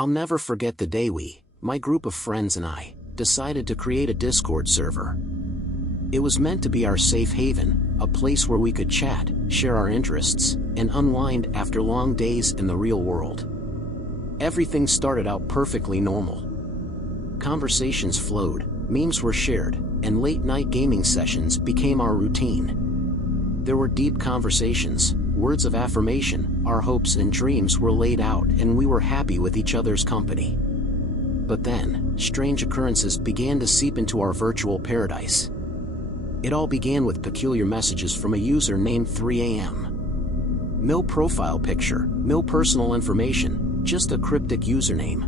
I'll never forget the day my group of friends and I, decided to create a Discord server. It was meant to be our safe haven, a place where we could chat, share our interests, and unwind after long days in the real world. Everything started out perfectly normal. Conversations flowed, memes were shared, and late-night gaming sessions became our routine. There were deep conversations, words of affirmation, our hopes and dreams were laid out, and we were happy with each other's company. But then, strange occurrences began to seep into our virtual paradise. It all began with peculiar messages from a user named 3am. No profile picture, no personal information, just a cryptic username.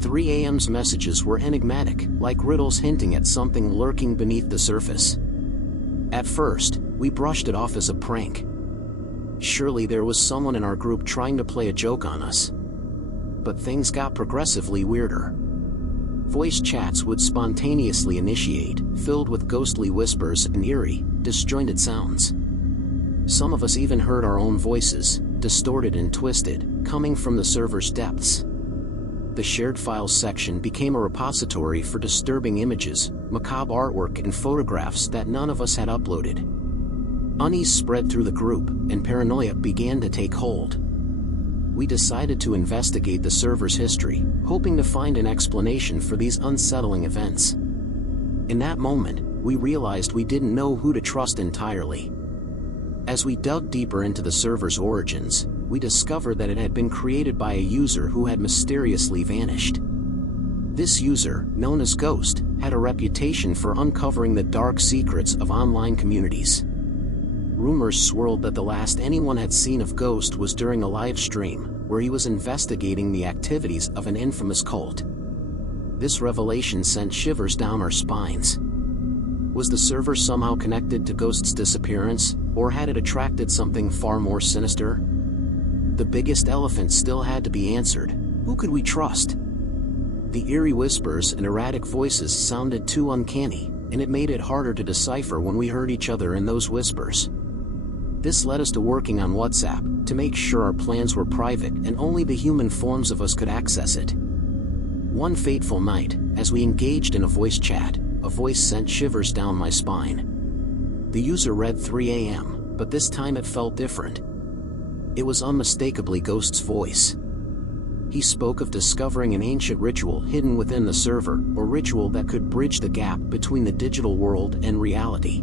3am's messages were enigmatic, like riddles hinting at something lurking beneath the surface. At first, we brushed it off as a prank. Surely there was someone in our group trying to play a joke on us. But things got progressively weirder. Voice chats would spontaneously initiate, filled with ghostly whispers and eerie, disjointed sounds. Some of us even heard our own voices, distorted and twisted, coming from the server's depths. The shared files section became a repository for disturbing images, macabre artwork and photographs that none of us had uploaded. Unease spread through the group, and paranoia began to take hold. We decided to investigate the server's history, hoping to find an explanation for these unsettling events. In that moment, we realized we didn't know who to trust entirely. As we dug deeper into the server's origins, we discovered that it had been created by a user who had mysteriously vanished. This user, known as Ghost, had a reputation for uncovering the dark secrets of online communities. Rumors swirled that the last anyone had seen of Ghost was during a live stream, where he was investigating the activities of an infamous cult. This revelation sent shivers down our spines. Was the server somehow connected to Ghost's disappearance, or had it attracted something far more sinister? The biggest elephant still had to be answered. Who could we trust? The eerie whispers and erratic voices sounded too uncanny, and it made it harder to decipher when we heard each other in those whispers. This led us to working on WhatsApp, to make sure our plans were private and only the human forms of us could access it. One fateful night, as we engaged in a voice chat, a voice sent shivers down my spine. The user read 3am, but this time it felt different. It was unmistakably Ghost's voice. He spoke of discovering an ancient ritual hidden within the server, a ritual that could bridge the gap between the digital world and reality.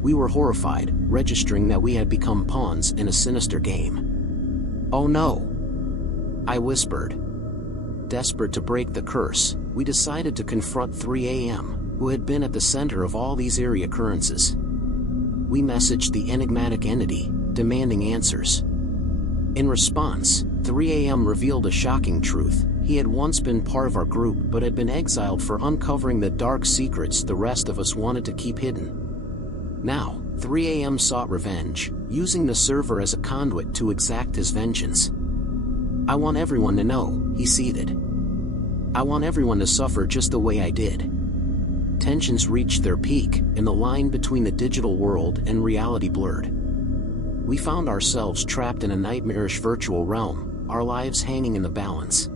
We were horrified, registering that we had become pawns in a sinister game. "Oh no!" I whispered. Desperate to break the curse, we decided to confront 3am, who had been at the center of all these eerie occurrences. We messaged the enigmatic entity, demanding answers. In response, 3am revealed a shocking truth. He had once been part of our group but had been exiled for uncovering the dark secrets the rest of us wanted to keep hidden. Now, 3am sought revenge, using the server as a conduit to exact his vengeance. "I want everyone to know," he seethed. "I want everyone to suffer just the way I did." Tensions reached their peak, and the line between the digital world and reality blurred. We found ourselves trapped in a nightmarish virtual realm, our lives hanging in the balance.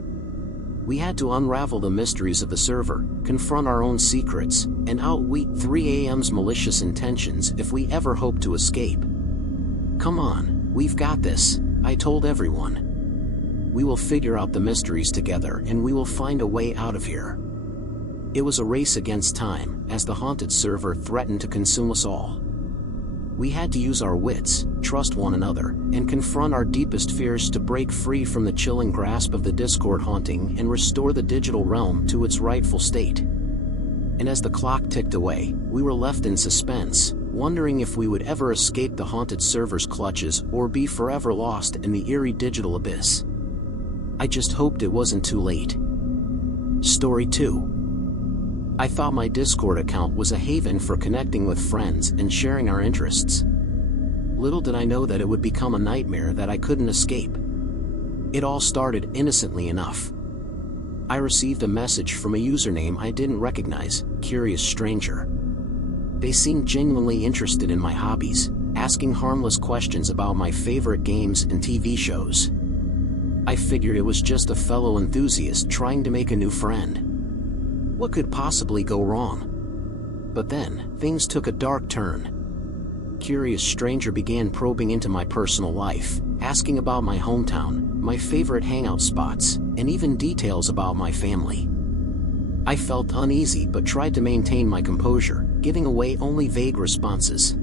We had to unravel the mysteries of the server, confront our own secrets, and outwit 3am's malicious intentions if we ever hoped to escape. "Come on, we've got this," I told everyone. "We will figure out the mysteries together and we will find a way out of here." It was a race against time, as the haunted server threatened to consume us all. We had to use our wits, trust one another, and confront our deepest fears to break free from the chilling grasp of the Discord haunting and restore the digital realm to its rightful state. And as the clock ticked away, we were left in suspense, wondering if we would ever escape the haunted server's clutches or be forever lost in the eerie digital abyss. I just hoped it wasn't too late. Story 2. I thought my Discord account was a haven for connecting with friends and sharing our interests. Little did I know that it would become a nightmare that I couldn't escape. It all started innocently enough. I received a message from a username I didn't recognize, Curious Stranger. They seemed genuinely interested in my hobbies, asking harmless questions about my favorite games and TV shows. I figured it was just a fellow enthusiast trying to make a new friend. What could possibly go wrong? But then, things took a dark turn. Curious Stranger began probing into my personal life, asking about my hometown, my favorite hangout spots, and even details about my family. I felt uneasy but tried to maintain my composure, giving away only vague responses.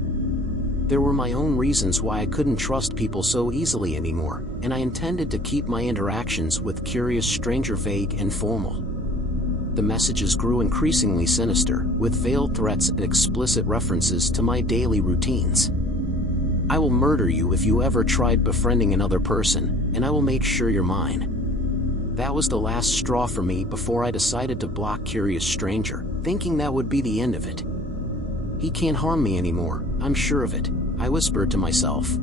There were my own reasons why I couldn't trust people so easily anymore, and I intended to keep my interactions with Curious Stranger vague and formal. The messages grew increasingly sinister, with veiled threats and explicit references to my daily routines. I will murder you if you ever tried befriending another person, and I will make sure you're mine. That was the last straw for me before I decided to block Curious Stranger, thinking that would be the end of it. He can't harm me anymore, I'm sure of it, I whispered to myself.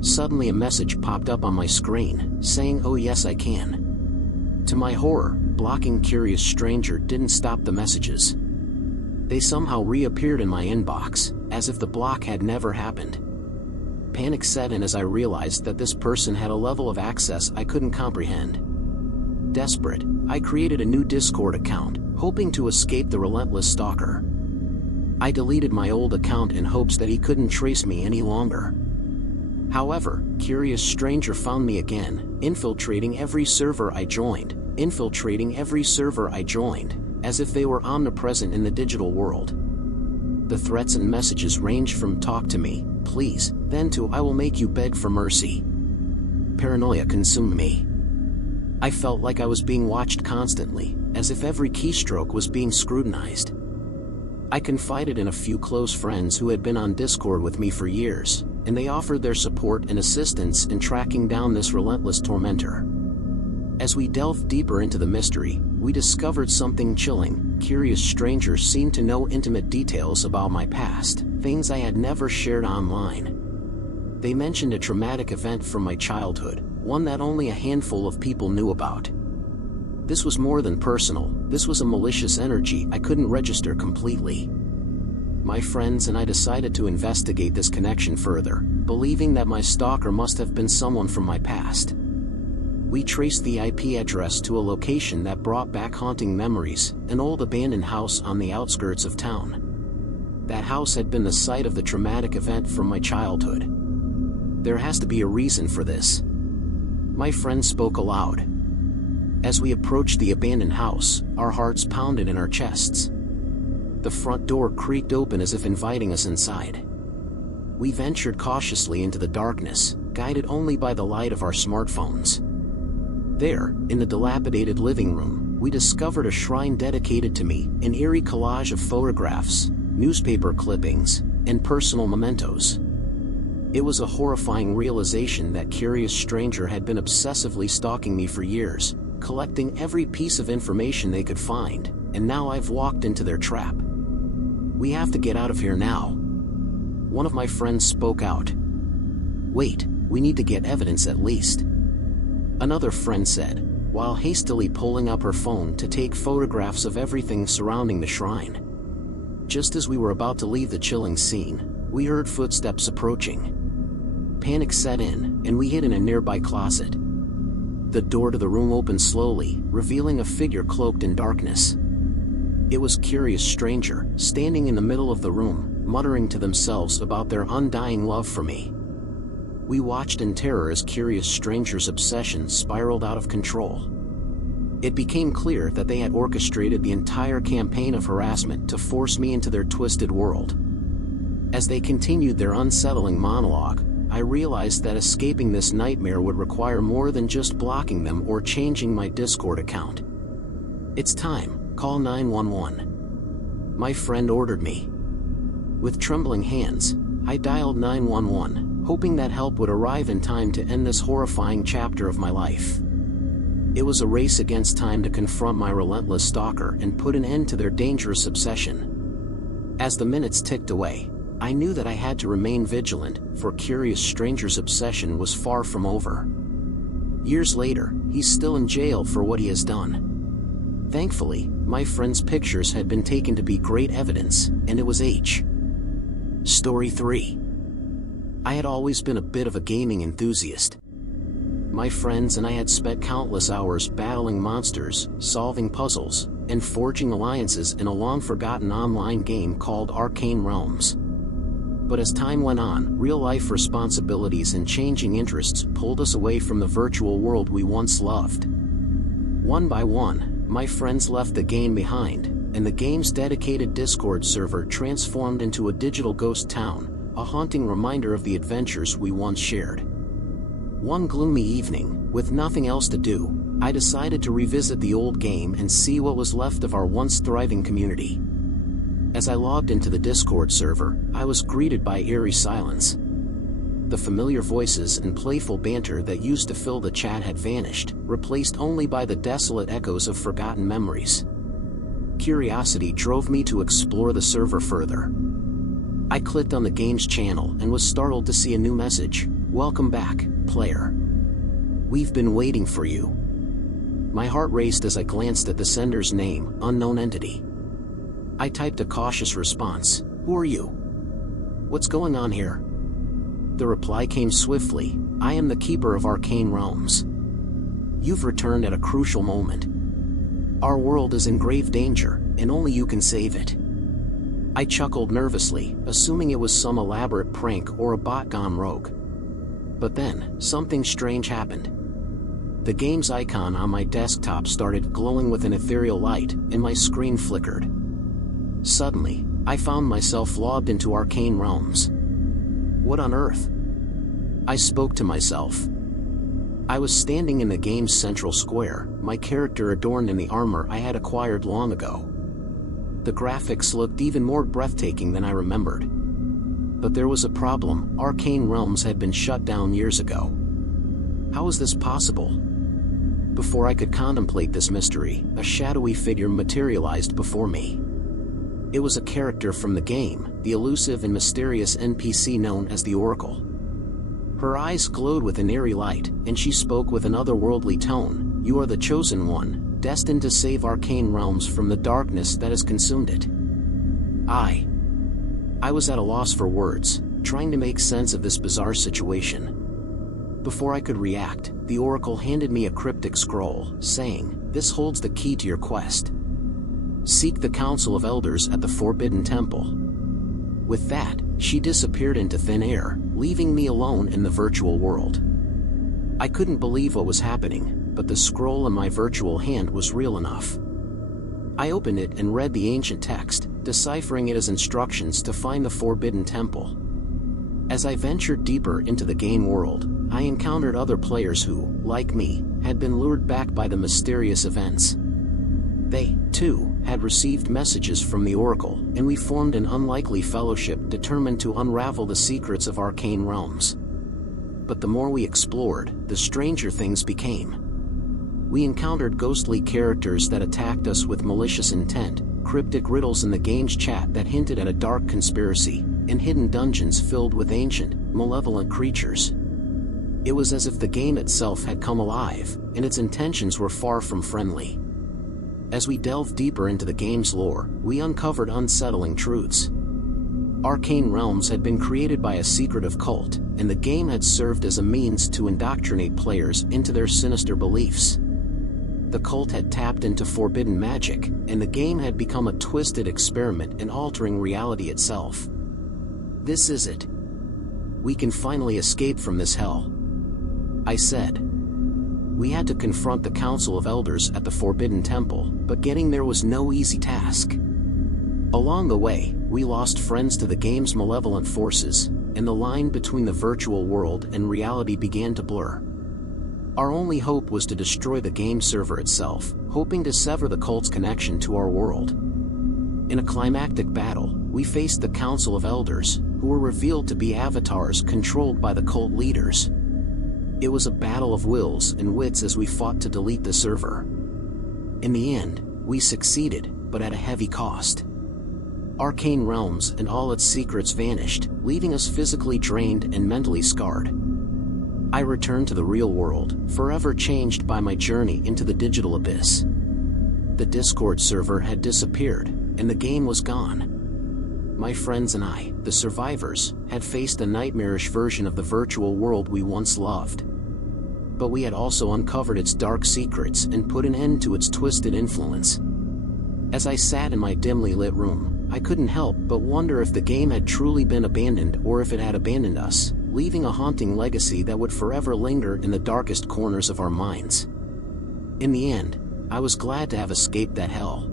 Suddenly a message popped up on my screen, saying, "Oh yes I can." To my horror, blocking Curious Stranger didn't stop the messages. They somehow reappeared in my inbox, as if the block had never happened. Panic set in as I realized that this person had a level of access I couldn't comprehend. Desperate, I created a new Discord account, hoping to escape the relentless stalker. I deleted my old account in hopes that he couldn't trace me any longer. However, Curious Stranger found me again, infiltrating every server I joined, as if they were omnipresent in the digital world. The threats and messages ranged from "talk to me, please," then to "I will make you beg for mercy." Paranoia consumed me. I felt like I was being watched constantly, as if every keystroke was being scrutinized. I confided in a few close friends who had been on Discord with me for years, and they offered their support and assistance in tracking down this relentless tormentor. As we delved deeper into the mystery, we discovered something chilling. Curious Strangers seemed to know intimate details about my past, things I had never shared online. They mentioned a traumatic event from my childhood, one that only a handful of people knew about. This was more than personal, this was a malicious energy I couldn't register completely. My friends and I decided to investigate this connection further, believing that my stalker must have been someone from my past. We traced the IP address to a location that brought back haunting memories, an old abandoned house on the outskirts of town. That house had been the site of the traumatic event from my childhood. There has to be a reason for this. My friend spoke aloud. As we approached the abandoned house, our hearts pounded in our chests. The front door creaked open as if inviting us inside. We ventured cautiously into the darkness, guided only by the light of our smartphones. There, in the dilapidated living room, we discovered a shrine dedicated to me, an eerie collage of photographs, newspaper clippings, and personal mementos. It was a horrifying realization that Curious Stranger had been obsessively stalking me for years, collecting every piece of information they could find, and now I've walked into their trap. We have to get out of here now. One of my friends spoke out. Wait, we need to get evidence at least. Another friend said, while hastily pulling up her phone to take photographs of everything surrounding the shrine. Just as we were about to leave the chilling scene, we heard footsteps approaching. Panic set in, and we hid in a nearby closet. The door to the room opened slowly, revealing a figure cloaked in darkness. It was Curious Stranger, standing in the middle of the room, muttering to themselves about their undying love for me. We watched in terror as Curious Stranger's obsession spiraled out of control. It became clear that they had orchestrated the entire campaign of harassment to force me into their twisted world. As they continued their unsettling monologue, I realized that escaping this nightmare would require more than just blocking them or changing my Discord account. "It's time, call 911. My friend ordered me. With trembling hands, I dialed 911, hoping that help would arrive in time to end this horrifying chapter of my life. It was a race against time to confront my relentless stalker and put an end to their dangerous obsession. As the minutes ticked away, I knew that I had to remain vigilant, for Curious Stranger's obsession was far from over. Years later, he's still in jail for what he has done. Thankfully, my friend's pictures had been taken to be great evidence, and it was H. Story 3. I had always been a bit of a gaming enthusiast. my friends and I had spent countless hours battling monsters, solving puzzles, and forging alliances in a long-forgotten online game called Arcane Realms. But as time went on, real-life responsibilities and changing interests pulled us away from the virtual world we once loved. One by one, my friends left the game behind, and the game's dedicated Discord server transformed into a digital ghost town, a haunting reminder of the adventures we once shared. One gloomy evening, with nothing else to do, I decided to revisit the old game and see what was left of our once thriving community. As I logged into the Discord server, I was greeted by eerie silence. The familiar voices and playful banter that used to fill the chat had vanished, replaced only by the desolate echoes of forgotten memories. Curiosity drove me to explore the server further. I clicked on the game's channel and was startled to see a new message. "Welcome back, player. We've been waiting for you." My heart raced as I glanced at the sender's name, Unknown Entity. I typed a cautious response. "Who are you? What's going on here?" The reply came swiftly. "I am the keeper of Arcane Realms. You've returned at a crucial moment. Our world is in grave danger, and only you can save it." I chuckled nervously, assuming it was some elaborate prank or a bot gone rogue. But then, something strange happened. The game's icon on my desktop started glowing with an ethereal light, and my screen flickered. Suddenly, I found myself logged into Arcane Realms. What on earth? I spoke to myself. I was standing in the game's central square, my character adorned in the armor I had acquired long ago. The graphics looked even more breathtaking than I remembered. But there was a problem. Arcane Realms had been shut down years ago. How was this possible? Before I could contemplate this mystery, a shadowy figure materialized before me. It was a character from the game, the elusive and mysterious NPC known as the Oracle. Her eyes glowed with an eerie light, and she spoke with an otherworldly tone. "You are the chosen one, destined to save Arcane Realms from the darkness that has consumed it." I was at a loss for words, trying to make sense of this bizarre situation. Before I could react, the Oracle handed me a cryptic scroll, saying, "This holds the key to your quest. Seek the Council of Elders at the Forbidden Temple." With that, she disappeared into thin air, leaving me alone in the virtual world. I couldn't believe what was happening, but the scroll in my virtual hand was real enough. I opened it and read the ancient text, deciphering it as instructions to find the Forbidden Temple. As I ventured deeper into the game world, I encountered other players who, like me, had been lured back by the mysterious events. They, too, had received messages from the Oracle, and we formed an unlikely fellowship determined to unravel the secrets of Arcane Realms. But the more we explored, the stranger things became. We encountered ghostly characters that attacked us with malicious intent, cryptic riddles in the game's chat that hinted at a dark conspiracy, and hidden dungeons filled with ancient, malevolent creatures. It was as if the game itself had come alive, and its intentions were far from friendly. As we delved deeper into the game's lore, we uncovered unsettling truths. Arcane Realms had been created by a secretive cult, and the game had served as a means to indoctrinate players into their sinister beliefs. The cult had tapped into forbidden magic, and the game had become a twisted experiment in altering reality itself. "This is it. We can finally escape from this hell," I said. We had to confront the Council of Elders at the Forbidden Temple, but getting there was no easy task. Along the way, we lost friends to the game's malevolent forces, and the line between the virtual world and reality began to blur. Our only hope was to destroy the game server itself, hoping to sever the cult's connection to our world. In a climactic battle, we faced the Council of Elders, who were revealed to be avatars controlled by the cult leaders. It was a battle of wills and wits as we fought to delete the server. In the end, we succeeded, but at a heavy cost. Arcane Realms and all its secrets vanished, leaving us physically drained and mentally scarred. I returned to the real world, forever changed by my journey into the digital abyss. The Discord server had disappeared, and the game was gone. My friends and I, the survivors, had faced a nightmarish version of the virtual world we once loved. but we had also uncovered its dark secrets and put an end to its twisted influence. As I sat in my dimly lit room, I couldn't help but wonder if the game had truly been abandoned or if it had abandoned us, leaving a haunting legacy that would forever linger in the darkest corners of our minds. In the end, I was glad to have escaped that hell,